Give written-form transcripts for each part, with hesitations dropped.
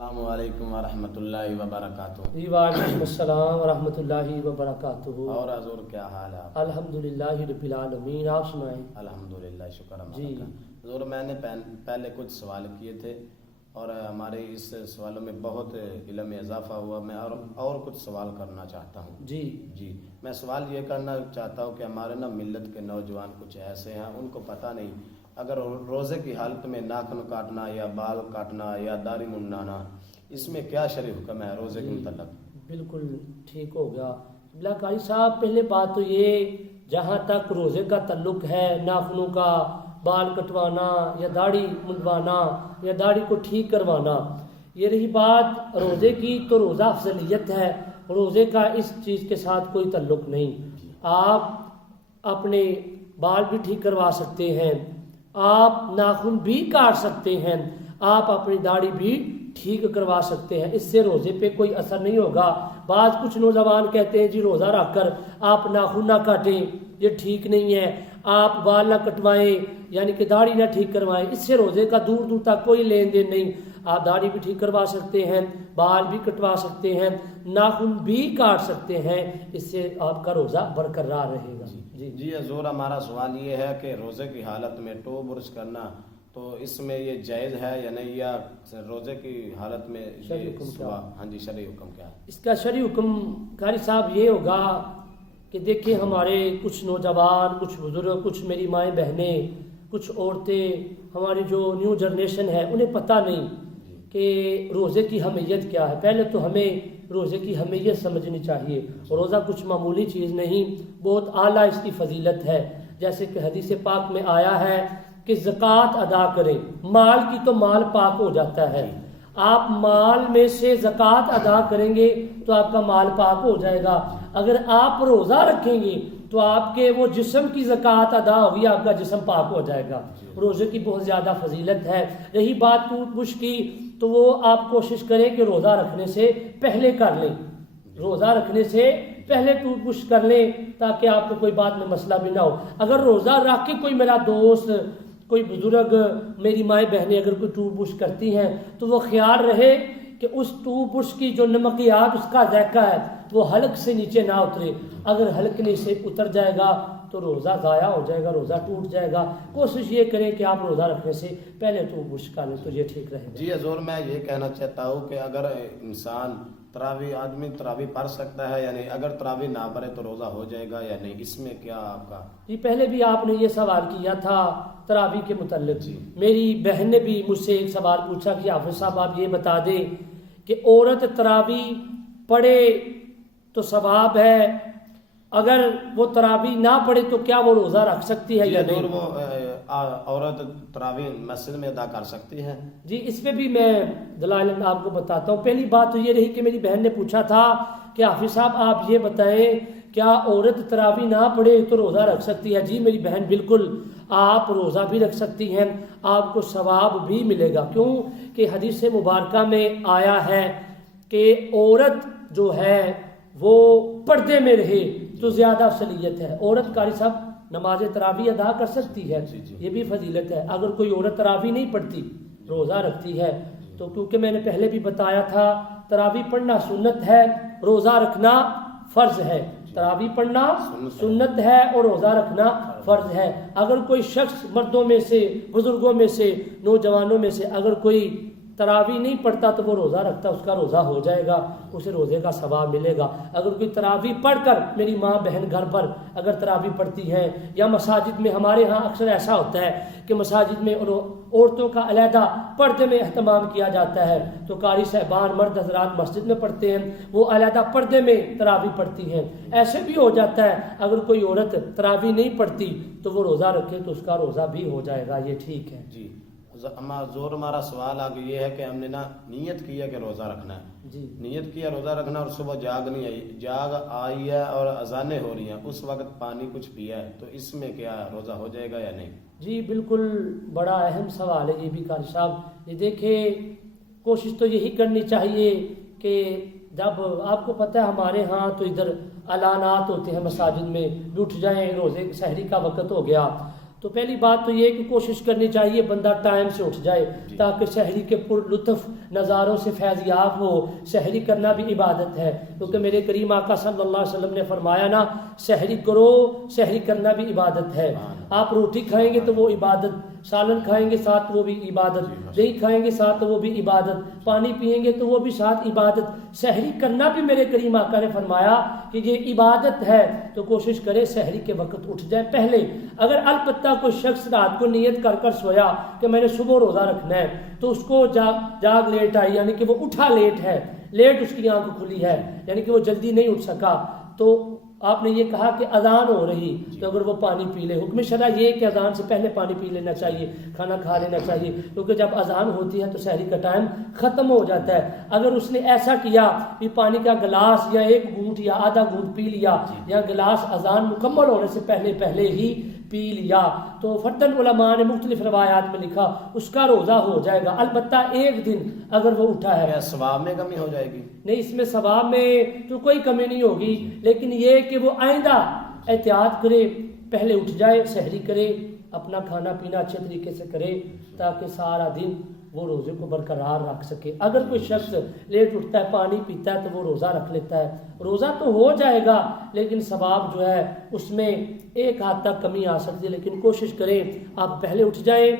السلام علیکم ورحمۃ اللہ وبرکاتہ۔ جی وعلیکم السلام ورحمۃ اللہ وبرکاتہ۔ اور حضور کیا حال ہے آپ؟ الحمدللہ رب العالمین، آپ سنائیں۔ الحمدللہ، شکر جی ہمارا کا۔ حضور میں نے پہلے کچھ سوال کیے تھے اور ہمارے اس سوالوں میں بہت علم میں اضافہ ہوا۔ میں اور کچھ سوال کرنا چاہتا ہوں۔ جی جی میں سوال یہ کرنا چاہتا ہوں کہ ہمارے ملت کے نوجوان کچھ ایسے ہیں ان کو پتہ نہیں، اگر روزے کی حالت میں ناخن کاٹنا یا بال کاٹنا یا داڑھی منڈانا، اس میں کیا شرعی حکم ہے روزے کے متعلق؟ بالکل ٹھیک ہو گیا قاری صاحب۔ پہلے بات تو یہ، جہاں تک روزے کا تعلق ہے، ناخنوں کا، بال کٹوانا یا داڑھی منڈوانا یا داڑھی کو ٹھیک کروانا، یہ رہی بات روزے کی، تو روزہ افضلیت ہے۔ روزے کا اس چیز کے ساتھ کوئی تعلق نہیں۔ آپ اپنے بال بھی ٹھیک کروا سکتے ہیں، آپ ناخن بھی کاٹ سکتے ہیں، آپ اپنی داڑھی بھی ٹھیک کروا سکتے ہیں، اس سے روزے پہ کوئی اثر نہیں ہوگا۔ بعض کچھ نوجوان کہتے ہیں جی روزہ رکھ کر آپ ناخن نہ کاٹیں، یہ ٹھیک نہیں ہے، آپ بال نہ کٹوائیں یعنی کہ داڑھی نہ ٹھیک کروائیں، اس سے روزے کا دور دور تک کوئی لین دین نہیں۔ آپ داڑھی بھی ٹھیک کروا سکتے ہیں، بال بھی کٹوا سکتے ہیں، ناخن بھی کاٹ سکتے ہیں، اس سے آپ کا روزہ برقرار رہے گا۔ جی حضور، ہمارا سوال یہ ہے کہ روزے کی حالت میں ٹو برش کرنا، تو اس میں یہ جائز ہے یا نہیں، یا روزے کی حالت میں شرعی حکم کیا؟ ہاں جی، شرعی حکم کیا ہے؟ اس کا شرعی حکم قاری صاحب یہ ہوگا کہ دیکھیں ہمارے کچھ نوجوان، کچھ بزرگ، کچھ میری مائیں بہنیں، کچھ عورتیں، ہماری جو نیو جنریشن ہے انہیں پتہ نہیں کہ روزے کی اہمیت کیا ہے۔ پہلے تو ہمیں روزے کی اہمیت سمجھنی چاہیے۔ روزہ کچھ معمولی چیز نہیں، بہت اعلیٰ اس کی فضیلت ہے۔ جیسے کہ حدیث پاک میں آیا ہے کہ زکوٰۃ ادا کریں، مال کی تو مال پاک ہو جاتا ہے، آپ مال میں سے زکوٰۃ ادا کریں گے تو آپ کا مال پاک ہو جائے گا۔ اگر آپ روزہ رکھیں گے تو آپ کے وہ جسم کی زکوٰۃ ادا ہوگی، آپ کا جسم پاک ہو جائے گا۔ روزے کی بہت زیادہ فضیلت ہے۔ رہی بات ٹوٹ بش کی، تو وہ آپ کوشش کریں کہ روزہ رکھنے سے پہلے کر لیں، روزہ رکھنے سے پہلے ٹوٹ بش کر لیں تاکہ آپ کو کوئی بات میں مسئلہ بھی نہ ہو۔ اگر روزہ رکھ کے کوئی میرا دوست، کوئی بزرگ، میری مائیں بہنیں اگر کوئی ٹوٹ بش کرتی ہیں تو وہ خیال رہے کہ اس ٹوٹ بش کی جو نمکیات اس کا ذائقہ ہے وہ حلق سے نیچے نہ اترے۔ اگر حلق نیچے اتر جائے گا تو روزہ ضائع ہو جائے گا، روزہ ٹوٹ جائے گا۔ کوشش یہ کریں کہ آپ روزہ رکھنے سے پہلے ٹوٹ بش کر لیں تو یہ ٹھیک رہے گا۔ جی حضور، میں یہ کہنا چاہتا ہوں کہ اگر انسان آدمی تراویح پڑھ سکتا ہے یعنی اگر تراویح نہ پڑھے تو روزہ ہو جائے گا یا نہیں، اس میں کیا آپ کا؟ جی پہلے بھی آپ نے یہ سوال کیا تھا تراویح کے متعلق۔ جی میری بہن نے بھی مجھ سے ایک سوال پوچھا کہ حافظ صاحب آپ یہ بتا دیں کہ عورت تراویح پڑھے تو ثواب ہے، اگر وہ تراویح نہ پڑھے تو کیا وہ روزہ رکھ سکتی ہے یا نہیں؟ وہ عورت تراویح مسجد میں ادا کر سکتی ہے؟ جی اس پہ بھی میں دلائل آپ کو بتاتا ہوں۔ پہلی بات تو یہ رہی کہ میری بہن نے پوچھا تھا کہ حافظ صاحب آپ یہ بتائیں کیا عورت تراویح نہ پڑھے تو روزہ رکھ سکتی ہے؟ جی میری بہن بالکل، آپ روزہ بھی رکھ سکتی ہیں، آپ کو ثواب بھی ملے گا۔ کیوں کہ حدیث مبارکہ میں آیا ہے کہ عورت جو ہے وہ پردے میں رہے تو زیادہ افضلیت ہے۔ عورت قاری صاحب نماز تراویح ادا کر سکتی ہے، یہ بھی فضیلت ہے۔ اگر کوئی عورت تراویح نہیں پڑھتی، روزہ رکھتی ہے، تو کیونکہ میں نے پہلے بھی بتایا تھا تراویح پڑھنا سنت ہے، روزہ رکھنا فرض ہے۔ تراویح پڑھنا سنت ہے اور روزہ رکھنا فرض ہے۔ اگر کوئی شخص مردوں میں سے، بزرگوں میں سے، نوجوانوں میں سے اگر کوئی تراویح نہیں پڑھتا تو وہ روزہ رکھتا، اس کا روزہ ہو جائے گا، اسے روزے کا ثواب ملے گا۔ اگر کوئی تراویح پڑھ کر، میری ماں بہن گھر پر اگر تراویح پڑھتی ہے یا مساجد میں، ہمارے ہاں اکثر ایسا ہوتا ہے کہ مساجد میں عورتوں کا علیحدہ پردے میں اہتمام کیا جاتا ہے، تو قاری صاحبان مرد حضرات مسجد میں پڑھتے ہیں، وہ علیحدہ پردے میں تراویح پڑھتی ہیں۔ ایسے بھی ہو جاتا ہے اگر کوئی عورت تراویح نہیں پڑھتی تو وہ روزہ رکھے تو اس کا روزہ بھی ہو جائے گا، یہ ٹھیک ہے۔ جی زور ہمارا سوال آگے یہ ہے کہ ہم نے نیت کی ہے کہ روزہ رکھنا ہے، جی نیت کیا روزہ رکھنا اور صبح جاگ آئی ہے اور اذانیں ہو رہی ہیں، اس وقت پانی کچھ پیا ہے تو اس میں کیا روزہ ہو جائے گا یا نہیں؟ جی بالکل بڑا اہم سوال ہے یہ بھی قاری صاحب۔ یہ دیکھیں کوشش تو یہی کرنی چاہیے کہ جب آپ کو پتہ ہے ہمارے ہاں تو ادھر اعلانات ہوتے ہیں مساجد میں، اٹھ جائیں روزے سحری کا وقت ہو گیا، تو پہلی بات تو یہ کہ کوشش کرنی چاہیے بندہ ٹائم سے اٹھ جائے تاکہ سحری کے پر لطف نظاروں سے فیض یاب ہو. سحری کرنا بھی عبادت ہے کیونکہ میرے کریم آقا صلی اللہ علیہ وسلم نے فرمایا نا سحری کرو, سحری کرنا بھی عبادت ہے. آپ روٹی کھائیں گے تو وہ عبادت, سالن کھائیں گے ساتھ وہ بھی عبادت, دہی کھائیں گے ساتھ تو وہ بھی عبادت, پانی پیئیں گے تو وہ بھی ساتھ عبادت. سحری کرنا بھی میرے کریم آقا نے فرمایا کہ یہ عبادت ہے. تو کوشش کرے سحری کے وقت اٹھ جائے پہلے. اگر البتہ کوئی شخص رات کو نیت کر کر سویا کہ میں نے صبح روزہ رکھنا ہے تو اس کو جاگ لیٹ آئی, یعنی کہ وہ اٹھا لیٹ ہے, لیٹ اس کی آنکھ کھلی ہے, یعنی کہ وہ جلدی نہیں اٹھ سکا, تو آپ نے یہ کہا کہ اذان ہو رہی تو اگر وہ پانی پی لے. حکم شرع یہ کہ اذان سے پہلے پانی پی لینا چاہیے, کھانا کھا لینا چاہیے, کیونکہ جب اذان ہوتی ہے تو سحری کا ٹائم ختم ہو جاتا ہے. اگر اس نے ایسا کیا کہ پانی کا گلاس یا ایک گھونٹ یا آدھا گھونٹ پی لیا یا گلاس اذان مکمل ہونے سے پہلے ہی پی لیا تو فرداً علماء نے مختلف روایات میں لکھا اس کا روزہ ہو جائے گا. البتہ ایک دن اگر وہ اٹھا ہے, کیا ثواب میں کمی ہو جائے گی؟ نہیں, اس میں ثواب میں تو کوئی کمی نہیں ہوگی, لیکن یہ کہ وہ آئندہ احتیاط کرے, پہلے اٹھ جائے, سحری کرے, اپنا کھانا پینا اچھے طریقے سے کرے تاکہ سارا دن وہ روزے کو برقرار رکھ سکے. اگر کوئی شخص لیٹ اٹھتا ہے, پانی پیتا ہے تو وہ روزہ رکھ لیتا ہے, روزہ تو ہو جائے گا لیکن ثواب جو ہے اس میں ایک حد تک کمی آ سکتی ہے. لیکن کوشش کریں آپ پہلے اٹھ جائیں,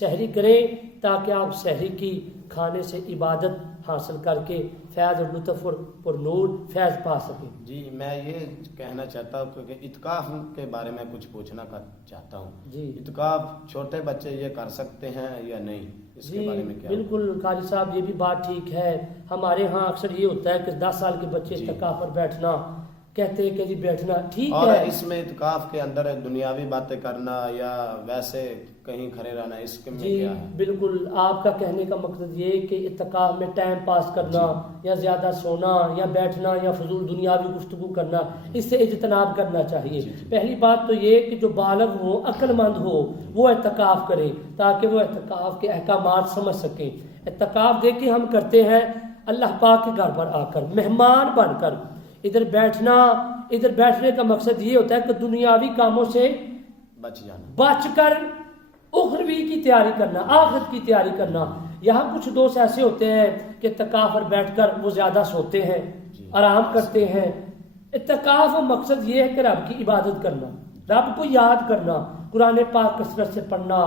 سحری کریں تاکہ آپ سحری کی کھانے سے عبادت حاصل کر کے فیض اور لطف اور نور فیض پا سکیں. جی میں یہ کہنا چاہتا ہوں کہ اعتکاف کے بارے میں کچھ پوچھنا چاہتا ہوں. جی اعتکاف چھوٹے بچے یہ کر سکتے ہیں یا نہیں, اس کے بارے میں کیا؟ بالکل قاری صاحب, یہ بھی بات ٹھیک ہے. ہمارے ہاں اکثر یہ ہوتا ہے کہ 10 سال کے بچے اعتکاف پر بیٹھنا کہتے ہیں کہ جی بیٹھنا ٹھیک اور ہے. اس میں اعتکاف کے اندر دنیاوی باتیں کرنا یا ویسے کہیں کھڑے رہنا, اس کے میں کیا ہے؟ بالکل آپ کا کہنے کا مقصد یہ کہ اعتکاف میں ٹائم پاس کرنا یا زیادہ سونا یا بیٹھنا یا فضول دنیاوی گفتگو کرنا, اس سے اجتناب کرنا چاہیے. پہلی بات تو یہ کہ جو بالغ ہو, عقل مند ہو, وہ اعتکاف کرے تاکہ وہ اعتکاف کے احکامات سمجھ سکیں. اعتکاف دیکھیں ہم کرتے ہیں اللہ پاک کے گھر پر آ کر مہمان بن کر. ادھر بیٹھنے کا مقصد یہ ہوتا ہے کہ دنیاوی کاموں سے بچ کر اخروی کی تیاری کرنا, آخرت کی تیاری کرنا. یہاں کچھ دوست ایسے ہوتے ہیں کہ اعتکاف پر بیٹھ کر وہ زیادہ سوتے ہیں, آرام کرتے ہیں. اعتکاف مقصد یہ ہے کہ رب کی عبادت کرنا, رب کو یاد کرنا, قرآن پاک کثرت سے پڑھنا,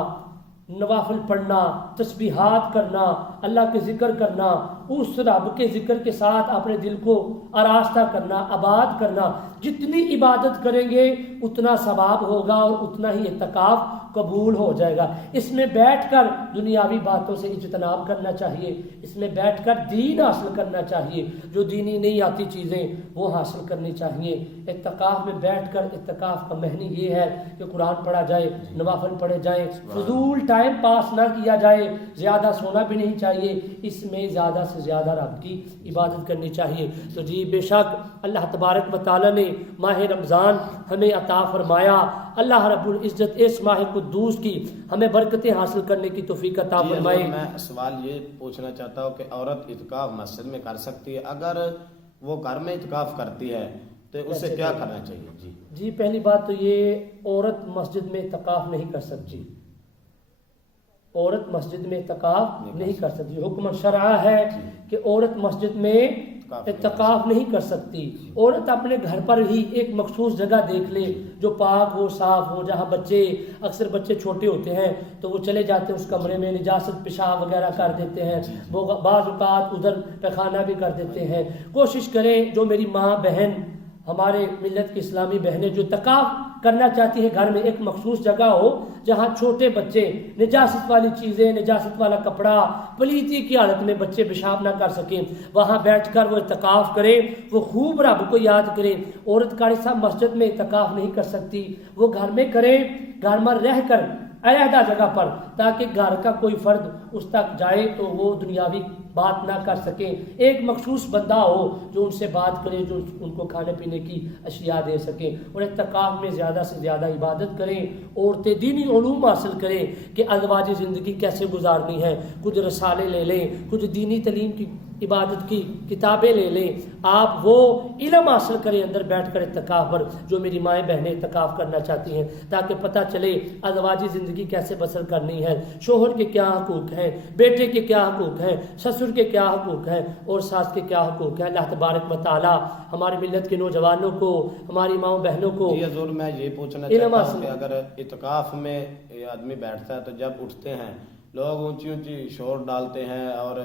نوافل پڑھنا, تسبیحات کرنا, اللہ کے ذکر کرنا, اس رب کے ذکر کے ساتھ اپنے دل کو آراستہ کرنا, آباد کرنا. جتنی عبادت کریں گے اتنا ثواب ہوگا اور اتنا ہی اعتکاف قبول ہو جائے گا. اس میں بیٹھ کر دنیاوی باتوں سے اجتناب کرنا چاہیے, اس میں بیٹھ کر دین حاصل کرنا چاہیے, جو دینی نہیں آتی چیزیں وہ حاصل کرنی چاہیے. اعتکاف میں بیٹھ کر اعتکاف کا معنی یہ ہے کہ قرآن پڑھا جائے, نوافل پڑھے جائیں, فضول ٹائم پاس نہ کیا جائے, زیادہ سونا بھی نہیں چاہیے, اس میں زیادہ سے زیادہ رب کی عبادت کرنی چاہیے. تو جی بے شک اللہ تبارک و تعالی نے ماہ رمضان ہمیں عطا فرمایا. اللہ رب العزت اس ماہ قدوس کی ہمیں برکتیں حاصل کرنے کی توفیق عطا فرمائے. میں سوال یہ پوچھنا چاہتا ہوں کہ عورت اعتکاف مسجد میں کر سکتی ہے؟ اگر وہ گھر میں اعتکاف کرتی ہے تو اسے کیا کرنا چاہیے؟ جی پہلی بات تو یہ عورت مسجد میں اعتکاف نہیں کر سکتی, عورت مسجد میں اعتکاف نہیں کر سکتی. حکم شرع ہے کہ عورت مسجد میں اعتکاف نہیں کر سکتی. عورت اپنے گھر پر ہی ایک مخصوص جگہ دیکھ لے جو پاک ہو, صاف ہو, جہاں اکثر بچے چھوٹے ہوتے ہیں تو وہ چلے جاتے ہیں اس کمرے میں, نجاست پیشاب وغیرہ کر دیتے ہیں, وہ بعض اوقات ادھر پیخانہ بھی کر دیتے ہیں. کوشش کریں جو میری ماں بہن ہمارے ملت کی اسلامی بہنیں جو اعتکاف کرنا چاہتی ہیں گھر میں ایک مخصوص جگہ ہو جہاں چھوٹے بچے نجاست والی چیزیں, نجاست والا کپڑا, پلیتی کی حالت میں بچے پیشاب نہ کر سکیں, وہاں بیٹھ کر وہ اعتکاف کریں, وہ خوب رب کو یاد کریں. عورت قاری صاحب مسجد میں اعتکاف نہیں کر سکتی, وہ گھر میں کریں, گھر میں رہ کر علیحدہ جگہ پر, تاکہ گھر کا کوئی فرد اس تک جائے تو وہ دنیاوی بات نہ کر سکیں. ایک مخصوص بندہ ہو جو ان سے بات کرے, جو ان کو کھانے پینے کی اشیاء دے سکیں. اور اعتکاف میں زیادہ سے زیادہ عبادت کریں. عورتیں دینی علوم حاصل کریں کہ ازواجی زندگی کیسے گزارنی ہے, کچھ رسالے لے لیں, کچھ دینی تعلیم کی عبادت کی کتابیں لے لیں، آپ وہ علم حاصل کریں اندر بیٹھ کر اعتکاف پر، جو میری مائیں بہنیں اعتکاف کرنا چاہتی ہیں، تاکہ پتہ چلے ازواجی زندگی کیسے بسر کرنی ہے، شوہر کے کیا حقوق ہیں، بیٹے کے کیا حقوق ہیں، سسر کے کیا حقوق ہیں، اور ساس کے کیا حقوق ہیں۔ اللہ تبارک و تعالی ہماری ملت کے نوجوانوں کو، ہماری ماؤں بہنوں کو جی حضور، میں یہ پوچھنا علم چاہتا حاصل ہوں کہ اگر اعتکاف میں آدمی بیٹھتا ہے تو جب اٹھتے ہیں لوگ اونچی اونچی شور ڈالتے ہیں اور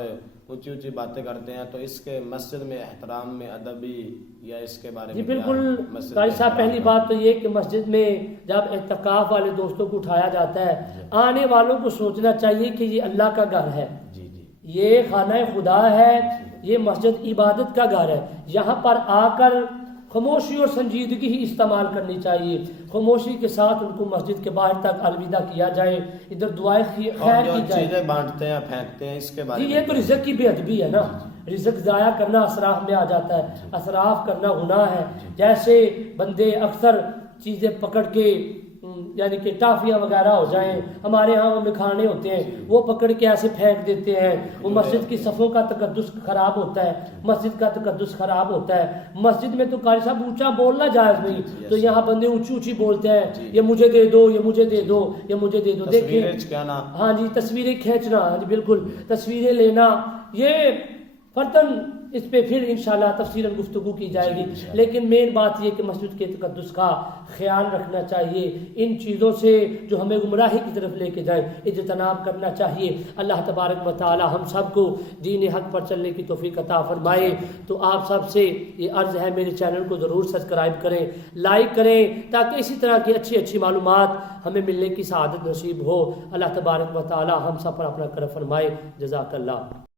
اونچی اونچی باتیں کرتے ہیں، تو اس کے مسجد میں احترام میں ادبی یا اس کے بارے جی میں کیا بالکل مسجد قاری میں صاحب، احترام پہلی کا؟ بات تو یہ کہ مسجد میں جب اعتکاف والے دوستوں کو اٹھایا جاتا ہے، آنے والوں کو سوچنا چاہیے کہ یہ اللہ کا گھر ہے، جی جی یہ خانہ خدا ہے، یہ مسجد عبادت کا گھر ہے، یہاں پر آ کر خاموشی اور سنجیدگی ہی استعمال کرنی چاہیے، خاموشی کے ساتھ ان کو مسجد کے باہر تک الوداع کیا جائے، ادھر دعائیں اور خیر جو کی جائے۔ چیزیں بانٹتے ہیں پھینکتے ہیں، اس کے بارے جی میں یہ تو رزق کی بے ادبی ہے نا، رزق ضائع کرنا اسراف میں آ جاتا ہے، اسراف کرنا گناہ ہے۔ جیسے بندے اکثر چیزیں پکڑ کے یعنی کہ ٹافیاں وغیرہ ہو جائیں، ہمارے ہاں وہ مکھانے ہوتے ہیں، وہ پکڑ کے ایسے پھینک دیتے ہیں، وہ مسجد کی صفوں کا تقدس خراب ہوتا ہے، مسجد کا تقدس خراب ہوتا ہے۔ مسجد میں تو قاری صاحب اونچا بولنا جائز نہیں، تو یہاں بندے اونچی اونچی بولتے ہیں، یہ مجھے دے دو، یہ مجھے دے دو، یہ مجھے دے دو۔ تصویریں دیکھیں کہنا، ہاں جی، تصویریں کھینچنا، ہاں جی بالکل، تصویریں لینا، یہ فرداً اس پہ پھر انشاءاللہ تفصیلاً گفتگو کی جائے گی، لیکن مین بات یہ کہ مسجد کے تقدس کا خیال رکھنا چاہیے، ان چیزوں سے جو ہمیں گمراہی کی طرف لے کے جائیں اجتناب کرنا چاہیے۔ اللہ تبارک و تعالی ہم سب کو دین حق پر چلنے کی توفیق عطا فرمائے۔ تو آپ سب سے یہ عرض ہے، میرے چینل کو ضرور سبسکرائب کریں، لائک کریں، تاکہ اسی طرح کی اچھی اچھی معلومات ہمیں ملنے کی سعادت نصیب ہو۔ اللہ تبارک و تعالی ہم سب پر اپنا کرم فرمائے۔ جزاک اللہ۔